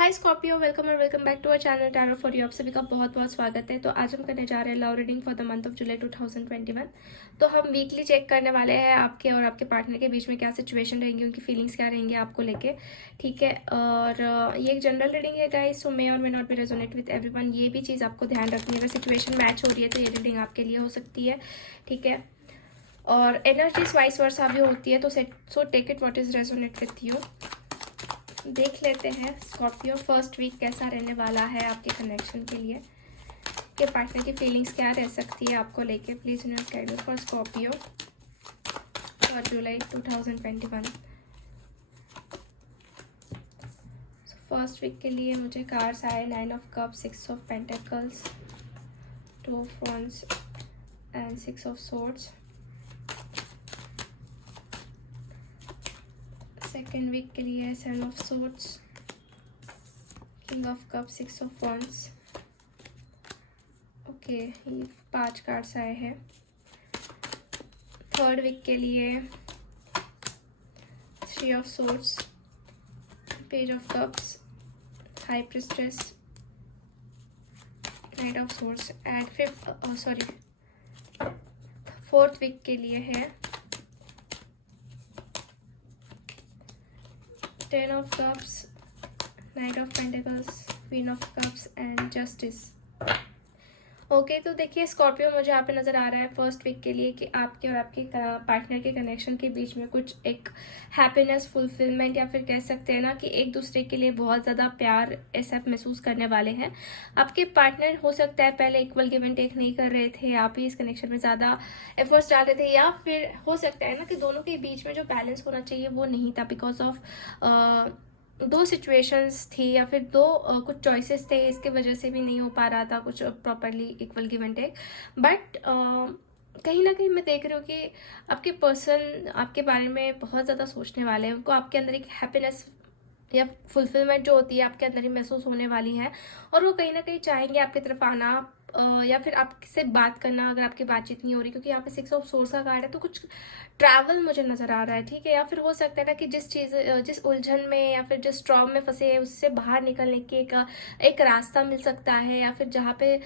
हाय Scorpio, welcome और welcome back to our channel tarot for you. आप सभी का बहुत बहुत स्वागत है। तो आज हम करने जा रहे हैं love reading for the month of July 2021। तो हम वीकली चेक करने वाले हैं आपके और आपके पार्टनर के बीच में क्या सिचुएशन रहेंगी, उनकी फीलिंग्स क्या रहेंगी आपको लेके। ठीक है, और ये एक जनरल रीडिंग है गाइस, सो मे और may not be resonate with everyone. ये भी चीज़ आपको ध्यान रखनी है, अगर सिचुएशन मैच हो रही है तो ये रीडिंग आपके लिए हो सकती है। ठीक है, और एनर्जीज वाइस वर्सा भी होती है, तो so take it what is resonate with you. देख लेते हैं स्कॉर्पियो फर्स्ट वीक कैसा रहने वाला है आपके कनेक्शन के लिए, के पार्टनर की फीलिंग्स क्या रह सकती है आपको लेके। Please universe guide for Scorpio for July 2021। First week के लिए मुझे कार्ड्स आए 9 of cups, 6 of pentacles, 2 of wands and 6 of swords। Second week के लिए 7 of swords, king of cup, 6 of wands। Okay, ये 5 कार्ड्स आए हैं। थर्ड वीक के लिए 3 of swords, page of cups, high priestess, knight of swords and fourth week के लिए है 10 of cups, knight of pentacles, queen of cups and justice। Okay, तो देखिए स्कॉर्पियो, मुझे यहाँ पे नज़र आ रहा है फर्स्ट वीक के लिए कि आपके और आपके पार्टनर के कनेक्शन के बीच में कुछ एक हैप्पीनेस, फुलफिलमेंट, या फिर कह सकते हैं ना कि एक दूसरे के लिए बहुत ज़्यादा प्यार ऐसा महसूस करने वाले हैं। आपके पार्टनर हो सकता है पहले इक्वल गिव एंड टेक नहीं कर रहे थे, आप ही इस कनेक्शन में ज़्यादा एफर्ट्स डाल रहे थे, या फिर हो सकता है ना कि दोनों के बीच में जो बैलेंस होना चाहिए वो नहीं था, बिकॉज ऑफ दो सिचुएशंस थी या फिर कुछ चॉइसेस थे, इसके वजह से भी नहीं हो पा रहा था कुछ properly equal give and take. But कहीं ना कहीं मैं देख रही हूँ कि आपके पर्सन आपके बारे में बहुत ज़्यादा सोचने वाले हैं, उनको आपके अंदर एक हैप्पीनेस या फुलफिलमेंट जो होती है आपके अंदर ही महसूस होने वाली है, और वो कहीं ना कहीं चाहेंगे आपकी तरफ आना, या फिर आपसे बात करना अगर आपकी बातचीत नहीं हो रही, क्योंकि यहाँ पे 6 ऑफ सोर्स का कार्ड है, तो कुछ ट्रैवल मुझे नज़र आ रहा है। ठीक है, या फिर हो सकता है ना कि जिस उलझन में या फिर जिस स्ट्रॉम में फंसे हैं उससे बाहर निकलने की एक रास्ता मिल सकता है, या फिर जहाँ पे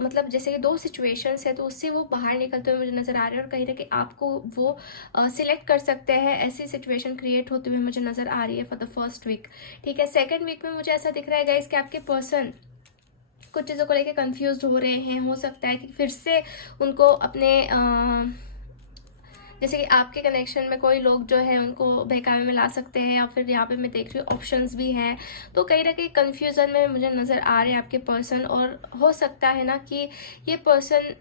मतलब जैसे कि दो सिचुएशंस है तो उससे वो बाहर निकलते हुए मुझे नज़र आ रहे हैं, और कहीं ना कहीं आपको वो सिलेक्ट कर सकते हैं। ऐसी सिचुएशन क्रिएट होते हुए मुझे नज़र आ रही है फॉर द फर्स्ट वीक। ठीक है, सेकेंड वीक में मुझे ऐसा दिख रहा है गाइस कि आपके पर्सन कुछ चीज़ों को लेकर कंफ्यूज हो रहे हैं। हो सकता है कि फिर से उनको अपने जैसे कि आपके कनेक्शन में कोई लोग जो है उनको बहकावे में ला सकते हैं, या फिर यहाँ पे मैं देख रही हूँ ऑप्शंस भी हैं, तो कहीं ना कहीं कंफ्यूजन में मुझे नज़र आ रहे हैं आपके पर्सन। और हो सकता है ना कि ये पर्सन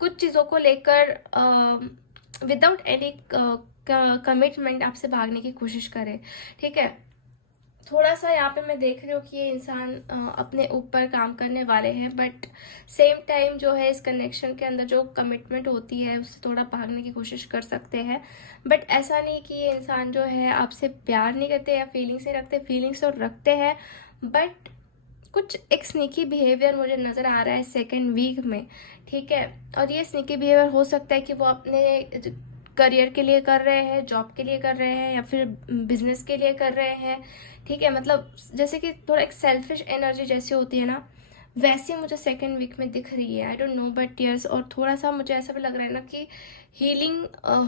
कुछ चीज़ों को लेकर विदाउट एनी कमिटमेंट आपसे भागने की कोशिश करे। ठीक है, थोड़ा सा यहाँ पे मैं देख रही हूँ कि ये इंसान अपने ऊपर काम करने वाले हैं, बट सेम टाइम जो है इस कनेक्शन के अंदर जो कमिटमेंट होती है उससे थोड़ा भागने की कोशिश कर सकते हैं। बट ऐसा नहीं कि ये इंसान जो है आपसे प्यार नहीं करते या फीलिंग्स नहीं रखते, फीलिंग्स तो रखते हैं, बट कुछ एक स्नीकी बिहेवियर मुझे नज़र आ रहा है सेकेंड वीक में। ठीक है, और ये स्नीकी बिहेवियर हो सकता है कि वो अपने करियर के लिए कर रहे हैं, जॉब के लिए कर रहे हैं, या फिर बिजनेस के लिए कर रहे हैं। ठीक है, मतलब जैसे कि थोड़ा एक सेल्फिश एनर्जी जैसी होती है ना, वैसी मुझे सेकेंड वीक में दिख रही है। I don't know but yes, और थोड़ा सा मुझे ऐसा भी लग रहा है ना कि हीलिंग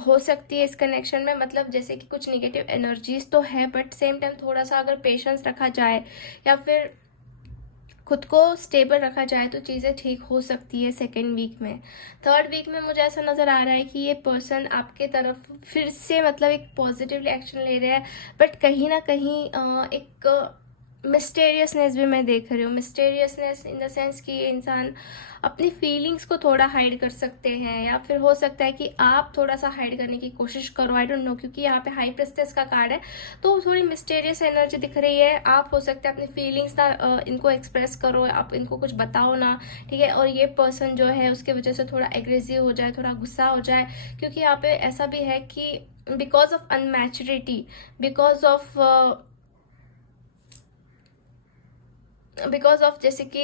हो सकती है इस कनेक्शन में, मतलब जैसे कि कुछ निगेटिव एनर्जीज तो है, बट सेम टाइम थोड़ा सा अगर पेशेंस रखा जाए या फिर खुद को स्टेबल रखा जाए तो चीज़ें ठीक हो सकती है सेकेंड वीक में। थर्ड वीक में मुझे ऐसा नज़र आ रहा है कि ये पर्सन आपके तरफ फिर से मतलब एक पॉजिटिव रिएक्शन ले रहा है, बट कहीं ना कहीं एक मिस्टेरियसनेस भी मैं देख रही हूँ। मिस्टेरियसनेस इन द सेंस कि ये इंसान अपनी फीलिंग्स को थोड़ा हाइड कर सकते हैं, या फिर हो सकता है कि आप थोड़ा सा हाइड करने की कोशिश करो। आई डोंट नो, क्योंकि यहाँ पे हाई प्रेस्टेस का कार्ड है तो थोड़ी मिस्टेरियस एनर्जी दिख रही है। आप हो सकता है अपनी फीलिंग्स ना इनको एक्सप्रेस करो, आप इनको कुछ बताओ ना। ठीक है, और ये पर्सन जो है उसके वजह से थोड़ा एग्रेसिव हो जाए, थोड़ा गुस्सा हो जाए, क्योंकि यहाँ पे ऐसा भी है कि बिकॉज ऑफ अनमैच्योरिटी, बिकॉज ऑफ जैसे कि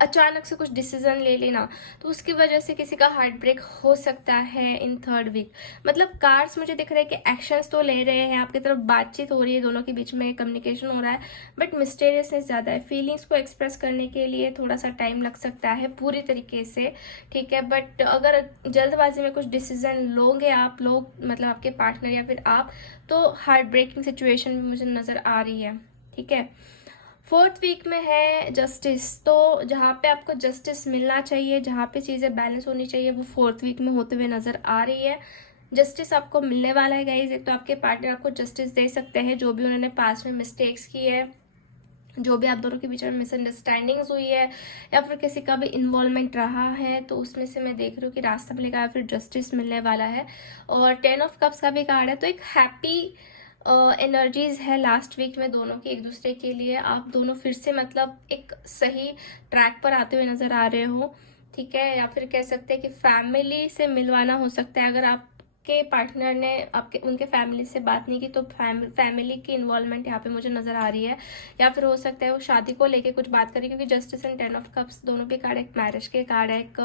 अचानक से कुछ डिसीजन ले लेना, तो उसकी वजह से किसी का हार्ट ब्रेक हो सकता है इन थर्ड वीक। मतलब कार्ड्स मुझे दिख रहा है कि एक्शंस तो ले रहे हैं, आपकी तरफ बातचीत हो रही है, दोनों के बीच में कम्युनिकेशन हो रहा है, बट मिस्टेरियसनेस ज़्यादा है। फीलिंग्स को एक्सप्रेस करने के लिए थोड़ा सा टाइम लग सकता है पूरी तरीके से, ठीक है। बट अगर जल्दबाजी में कुछ डिसीजन लोगे आप लोग, मतलब आपके पार्टनर या फिर आप, तो हार्ट ब्रेकिंग सिचुएशन भी मुझे नज़र आ रही है, ठीक है। फोर्थ वीक में है जस्टिस, तो जहाँ पे आपको जस्टिस मिलना चाहिए, जहाँ पे चीज़ें बैलेंस होनी चाहिए, वो फोर्थ वीक में होते हुए नज़र आ रही है। जस्टिस आपको मिलने वाला है गाइज। एक तो आपके पार्टनर आपको जस्टिस दे सकते हैं, जो भी उन्होंने पास्ट में मिस्टेक्स की है, जो भी आप दोनों के बीच में मिसअंडरस्टैंडिंग्स हुई है, या फिर किसी का भी इन्वॉल्वमेंट रहा है, तो उसमें से मैं देख रही हूँ कि रास्ता मिलेगा या फिर जस्टिस मिलने वाला है। और 10 ऑफ कप्स का भी कार्ड है, तो एक हैप्पी एनर्जीज है लास्ट वीक में दोनों की एक दूसरे के लिए। आप दोनों फिर से मतलब एक सही ट्रैक पर आते हुए नजर आ रहे हो, ठीक है। या फिर कह सकते हैं कि फैमिली से मिलवाना हो सकता है। अगर आपके पार्टनर ने आपके उनके फैमिली से बात नहीं की, तो फैमिली की इन्वॉल्वमेंट यहाँ पे मुझे नजर आ रही है। या फिर हो सकता है वो शादी को लेके कुछ बात करें, क्योंकि जस्टिस एंड 10 ऑफ कप्स दोनों के कार्ड, एक मैरिज के कार्ड है, एक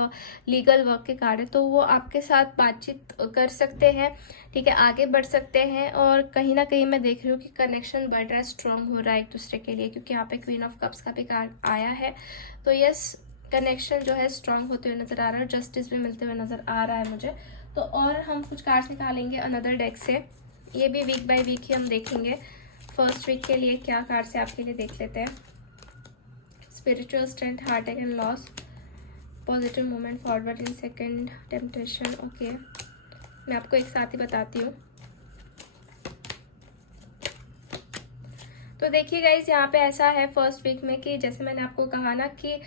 लीगल वर्क के कार्ड है, तो वो आपके साथ बातचीत कर सकते हैं, ठीक है, आगे बढ़ सकते हैं। और कहीं ना कहीं मैं देख रही हूँ कि कनेक्शन बढ़ रहा है, स्ट्रांग हो रहा है एक दूसरे के लिए, क्योंकि यहाँ पे क्वीन ऑफ कप्स का भी कार्ड आया है। तो यस, कनेक्शन जो है स्ट्रांग होते हुए नजर आ रहा है, और जस्टिस भी मिलते हुए नजर आ रहा है मुझे। तो और हम कुछ कार्ड्स निकालेंगे अनदर डेक से, ये भी वीक बाय वीक ही हम देखेंगे। फर्स्ट वीक के लिए क्या कार्ड्स है आपके लिए देख लेते हैं। Spiritual strength, heart attack and loss, positive movement forward in second, temptation. Okay, मैं आपको एक साथ ही बताती हूँ। तो देखिए गाइज, यहाँ पे ऐसा है फर्स्ट वीक में कि जैसे मैंने आपको कहा ना कि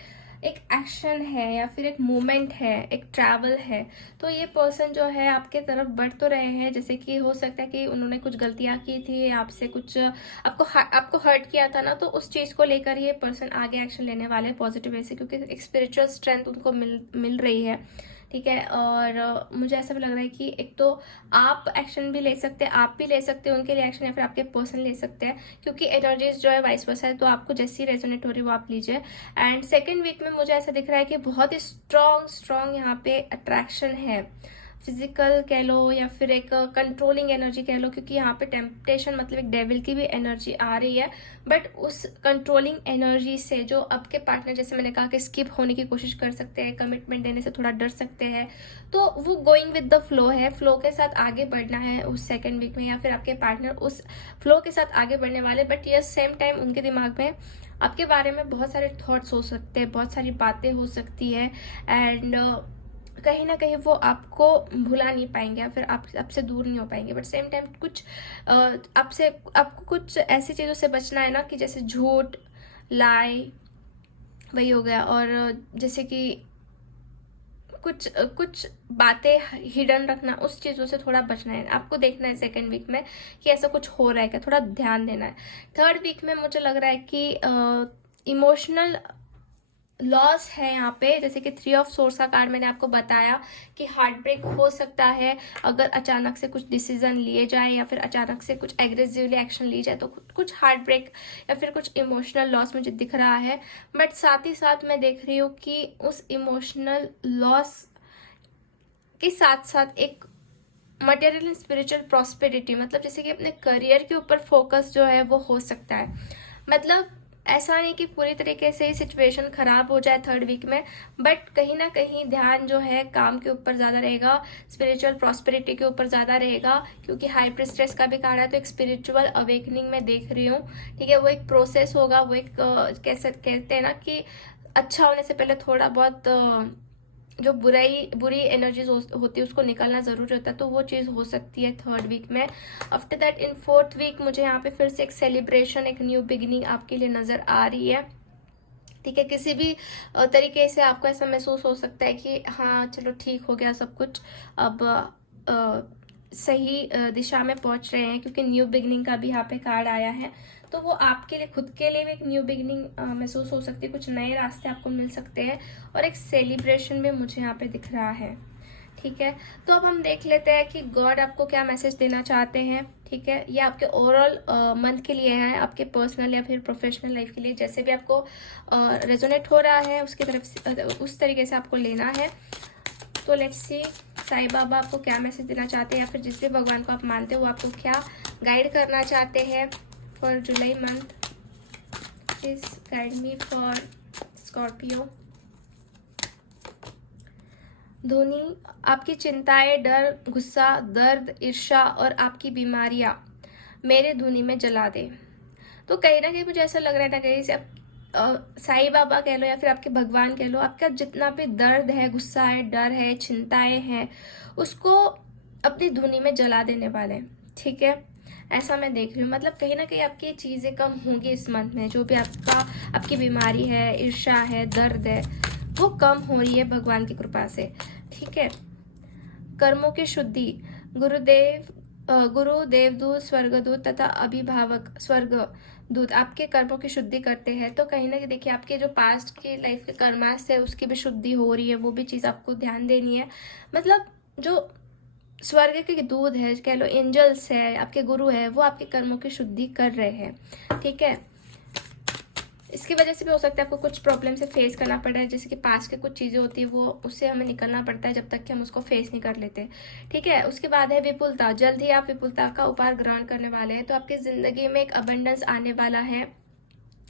एक एक्शन है या फिर एक मूवमेंट है, एक ट्रैवल है। तो ये पर्सन जो है आपके तरफ बढ़ तो रहे हैं, जैसे कि हो सकता है कि उन्होंने कुछ गलतियां की थी, आपसे कुछ आपको हर्ट किया था ना, तो उस चीज़ को लेकर ये पर्सन आगे एक्शन लेने वाले हैं पॉजिटिव वे से, क्योंकि एक स्पिरिचुअल स्ट्रेंथ उनको मिल रही है, ठीक है। और मुझे ऐसा भी लग रहा है कि एक तो आप एक्शन भी ले सकते हैं, आप भी ले सकते हैं उनके लिए एक्शन, या फिर आपके पर्सन ले सकते हैं, क्योंकि एनर्जीज जो है वाइस वर्सा है। तो आपको जैसी रेजोनेट हो रही है वो आप लीजिए। एंड सेकेंड वीक में मुझे ऐसा दिख रहा है कि बहुत ही स्ट्रॉन्ग यहाँ पे अट्रैक्शन है, फिजिकल कह लो या फिर एक कंट्रोलिंग एनर्जी कह लो, क्योंकि यहाँ पे टेम्पटेशन मतलब एक डेविल की भी एनर्जी आ रही है। बट उस कंट्रोलिंग एनर्जी से जो आपके पार्टनर, जैसे मैंने कहा कि स्किप होने की कोशिश कर सकते हैं, कमिटमेंट देने से थोड़ा डर सकते हैं, तो वो गोइंग विद द फ्लो है, फ्लो के साथ आगे बढ़ना है उस सेकेंड वीक में, या फिर आपके पार्टनर उस फ्लो के साथ आगे बढ़ने वाले। बट ये सेम टाइम उनके दिमाग में आपके बारे में बहुत सारे थॉट्स हो सकते हैं, बहुत सारी बातें हो सकती है, एंड कहीं ना कहीं वो आपको भुला नहीं पाएंगे या फिर आपसे दूर नहीं हो पाएंगे। बट सेम टाइम कुछ आपको कुछ ऐसी चीज़ों से बचना है ना, कि जैसे झूठ, लाई, वही हो गया, और जैसे कि कुछ बातें हिडन रखना, उस चीज़ों से थोड़ा बचना है आपको। देखना है सेकेंड वीक में कि ऐसा कुछ हो रहा है क्या, थोड़ा ध्यान देना है। थर्ड वीक में मुझे लग रहा है कि इमोशनल लॉस है यहाँ पे, जैसे कि 3 ऑफ सोर्स का कार्ड मैंने आपको बताया कि हार्ट ब्रेक हो सकता है अगर अचानक से कुछ डिसीजन लिए जाए, या फिर अचानक से कुछ एग्रेसिवली एक्शन ली जाए, तो कुछ हार्ट ब्रेक या फिर कुछ इमोशनल लॉस मुझे दिख रहा है। बट साथ ही साथ मैं देख रही हूँ कि उस इमोशनल लॉस के साथ साथ एक मटेरियल एंड स्पिरिचुअल प्रॉस्पेरिटी, मतलब जैसे कि अपने करियर के ऊपर फोकस जो है वो हो सकता है। मतलब ऐसा नहीं कि पूरी तरीके से ही सिचुएशन खराब हो जाए थर्ड वीक में, बट कहीं ना कहीं ध्यान जो है काम के ऊपर ज्यादा रहेगा, स्पिरिचुअल प्रॉस्पेरिटी के ऊपर ज्यादा रहेगा, क्योंकि हाई प्रिस्टेस का भी कार्ड है। तो एक स्पिरिचुअल अवेकनिंग में देख रही हूँ, ठीक है। वो एक प्रोसेस होगा, वो एक कैसे कहते हैं ना कि अच्छा होने से पहले थोड़ा बहुत जो बुरी एनर्जीज होती है उसको निकालना जरूरी होता है, तो वो चीज़ हो सकती है थर्ड वीक में। After that in fourth week मुझे यहाँ पे फिर से एक सेलिब्रेशन, एक न्यू बिगिनिंग आपके लिए नजर आ रही है, ठीक है। किसी भी तरीके से आपको ऐसा महसूस हो सकता है कि हाँ चलो ठीक हो गया सब कुछ, अब सही दिशा में पहुंच रहे हैं, क्योंकि न्यू बिगिनिंग का भी यहाँ पे कार्ड आया है। तो वो आपके लिए, खुद के लिए भी एक न्यू बिगिनिंग महसूस हो सकती है, कुछ नए रास्ते आपको मिल सकते हैं, और एक सेलिब्रेशन भी मुझे यहाँ पे दिख रहा है, ठीक है। तो अब हम देख लेते हैं कि गॉड आपको क्या मैसेज देना चाहते हैं, ठीक ठीक है। ये आपके ओवरऑल मंथ के लिए है, आपके पर्सनल या फिर प्रोफेशनल लाइफ के लिए, जैसे भी आपको रेजोनेट हो रहा है उसकी तरफ से उस तरीके से आपको लेना है। तो लेट्स सी साईं बाबा आपको क्या मैसेज देना चाहते हैं, या फिर जिस भी भगवान को आप मानते हो वो आपको क्या गाइड करना चाहते हैं for July month. Please guide me for Scorpio. Dhoni, आपकी चिंताएं, डर, गुस्सा, दर्द, ईर्ष्या और आपकी बीमारियां मेरे धुनी में जला दे। तो कहीं ना कहीं मुझे ऐसा लग रहा है ना, कहीं से आप साईं बाबा कह लो या फिर आपके भगवान कह लो, आपका जितना भी दर्द है, गुस्सा है, डर है, चिंताएं हैं, उसको अपनी धुनी में जला देने वाले हैं, ठीक है। ऐसा मैं देख रही हूँ, मतलब कहीं ना कहीं आपकी चीजें कम होंगी इस मंथ में। जो भी आपकी बीमारी है, ईर्ष्या है, दर्द है, वो कम हो रही है भगवान की कृपा से, ठीक है। कर्मों की शुद्धि, गुरु, देवदूत, स्वर्गदूत तथा अभिभावक स्वर्ग दूत आपके कर्मों की शुद्धि करते हैं। तो कहीं ना कहीं देखिए आपके जो पास्ट की लाइफ के कर्मास है उसकी भी शुद्धि हो रही है, वो भी चीज आपको ध्यान देनी है। मतलब जो स्वर्ग के दूत है, कह लो एंजल्स है, आपके गुरु है, वो आपके कर्मों की शुद्धि कर रहे हैं, ठीक है। इसकी वजह से भी हो सकता है आपको कुछ प्रॉब्लम से फेस करना पड़ रहा है, जैसे कि पास के कुछ चीज़ें होती है वो उससे हमें निकलना पड़ता है जब तक कि हम उसको फेस नहीं कर लेते, ठीक है। उसके बाद है विपुलता। जल्द ही आप विपुलता का उपहार ग्रहण करने वाले हैं। तो आपकी जिंदगी में एक अबंडेंस आने वाला है,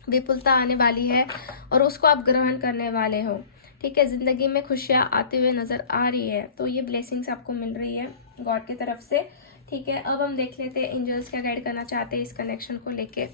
विपुलता आने वाली है और उसको आप ग्रहण करने वाले हो, ठीक है। जिंदगी में खुशियाँ आते हुए नजर आ रही है, तो ये ब्लेसिंग्स आपको मिल रही है गॉड की तरफ से, ठीक है। अब हम देख लेते हैं एंजल्स क्या गाइड करना चाहते हैं इस कनेक्शन को लेके।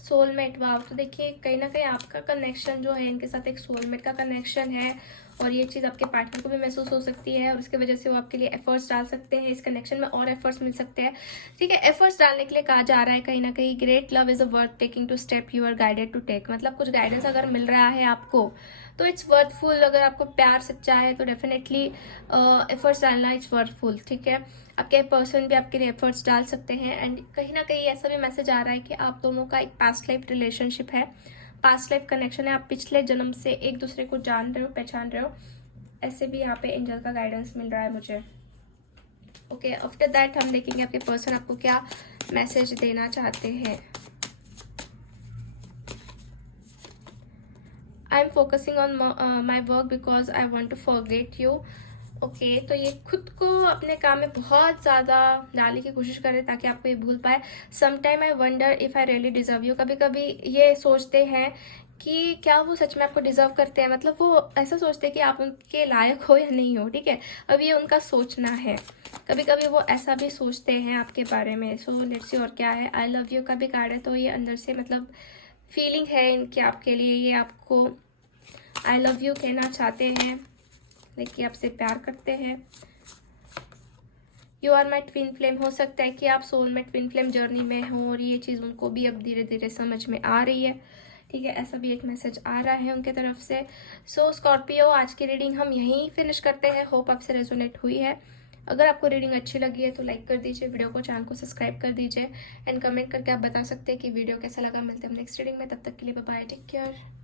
सोलमेट, वाव। तो देखिए कहीं ना कहीं आपका कनेक्शन जो है इनके साथ एक सोलमेट का कनेक्शन है, और ये चीज़ आपके पार्टनर को भी महसूस हो सकती है, और उसकी वजह से वो आपके लिए एफर्ट्स डाल सकते हैं इस कनेक्शन में, और एफर्ट्स मिल सकते हैं, ठीक है। एफर्ट्स डालने के लिए कहा जा रहा है कहीं ना कहीं, great love is a worth taking two step you are guided to take. मतलब कुछ गाइडेंस अगर मिल रहा है आपको तो इट्स वर्थफुल। अगर आपको प्यार सच्चा है तो डेफिनेटली एफर्ट्स डालना इट्स वर्थफुल, ठीक है। आपके पर्सन भी आपके लिए एफर्ट्स डाल सकते हैं, एंड कहीं ना कहीं ऐसा भी मैसेज आ रहा है कि आप दोनों का एक पास्ट लाइफ रिलेशनशिप है, पास्ट लाइफ कनेक्शन है। आप पिछले जन्म से एक दूसरे को जान रहे हो, पहचान रहे हो, ऐसे भी यहाँ पे एंजल का गाइडेंस मिल रहा है मुझे। ओके, आफ्टर दैट हम देखेंगे आपके पर्सन आपको क्या मैसेज देना चाहते हैं। I am focusing on my work because I want to forget you. Okay, तो ये खुद को अपने काम में बहुत ज़्यादा डालने की कोशिश करें ताकि आपको ये भूल पाए। Sometime I wonder if I really deserve you. कभी कभी ये सोचते हैं कि क्या वो सच में आपको डिजर्व करते हैं, मतलब वो ऐसा सोचते हैं कि आप उनके लायक हो या नहीं हो, ठीक है। अब ये उनका सोचना है, कभी कभी वो ऐसा भी सोचते हैं आपके बारे में। सो लेट्स सी और क्या है। आई लव यू का भी कार्ड है, तो ये अंदर से मतलब फीलिंग है इनकी आपके लिए, ये आपको आई लव यू कहना चाहते हैं, देखिए आपसे प्यार करते हैं। You are my twin flame, हो सकता है कि आप सोल में ट्विन फ्लेम जर्नी में हो, और ये चीज़ उनको भी अब धीरे धीरे समझ में आ रही है, ठीक है। ऐसा भी एक मैसेज आ रहा है उनके तरफ से। सो स्कॉर्पियो, आज की रीडिंग हम यहीं फिनिश करते हैं। होप आपसे रेजोनेट हुई है। अगर आपको रीडिंग अच्छी लगी है तो लाइक कर दीजिए, वीडियो को, चैनल को सब्सक्राइब कर दीजिए, एंड कमेंट करके आप बता सकते हैं कि वीडियो कैसा लगा। मिलते हैं नेक्स्ट रीडिंग में, तब तक के लिए बाय बाय, टेक केयर।